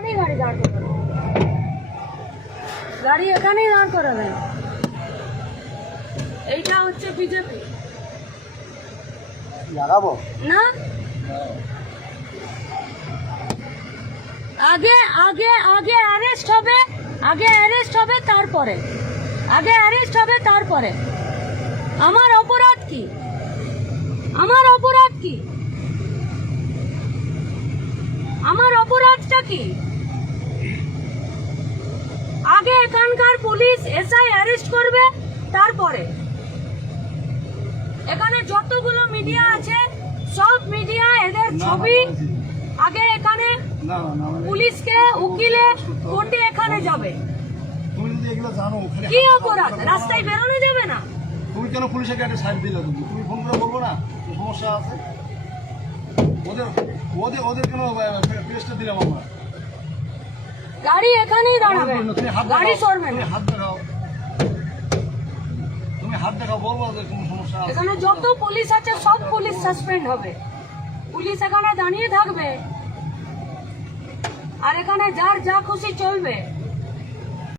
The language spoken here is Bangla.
গাড়ি দাঁড় করাবে, গাড়ি এখানেই দাঁড় করাবে। এইটা হচ্ছে বিজেপি লাগাবো না। আগে আগে আগে অ্যারেস্ট হবে, আগে অ্যারেস্ট হবে তারপরে, আগে অ্যারেস্ট হবে তারপরে। আমার অপরাধ কি? আমার অপরাধ কি? আমার অপরাধটা কি? আগে এখানকার পুলিশ এসআই অ্যারেস্ট করবে তারপরে। এখানে যতগুলো মিডিয়া আছে সব মিডিয়া এদের ছবি আগে এখানে পুলিশকে উকিলে কোর্টে এখানে যাবে। তুমি যদি এগুলো জানো ওখানে কি অপরাধ? রাস্তায় বেরোনো যাবে না? তুমি কেন পুলিশের গাড়ি সাইড দিলে? তুমি ফোন করে বলবো না সমস্যা আছে? ওদের ওদের ওদের কেন প্রেসটা দিলাম আমরা? গাড়ি এখানেই দাঁড়াবে, গাড়ি সরবে তুমি না। হাত দেখাও, তুমি হাত দেখাও, বলবো ওদের কোনো সমস্যা আছে? এখানে যত পুলিশ আছে সব পুলিশ সাসপেন্ড হবে, পুলিশ এখানে দাঁড়িয়ে থাকবে আর এখানে যার যা খুশি চলবে।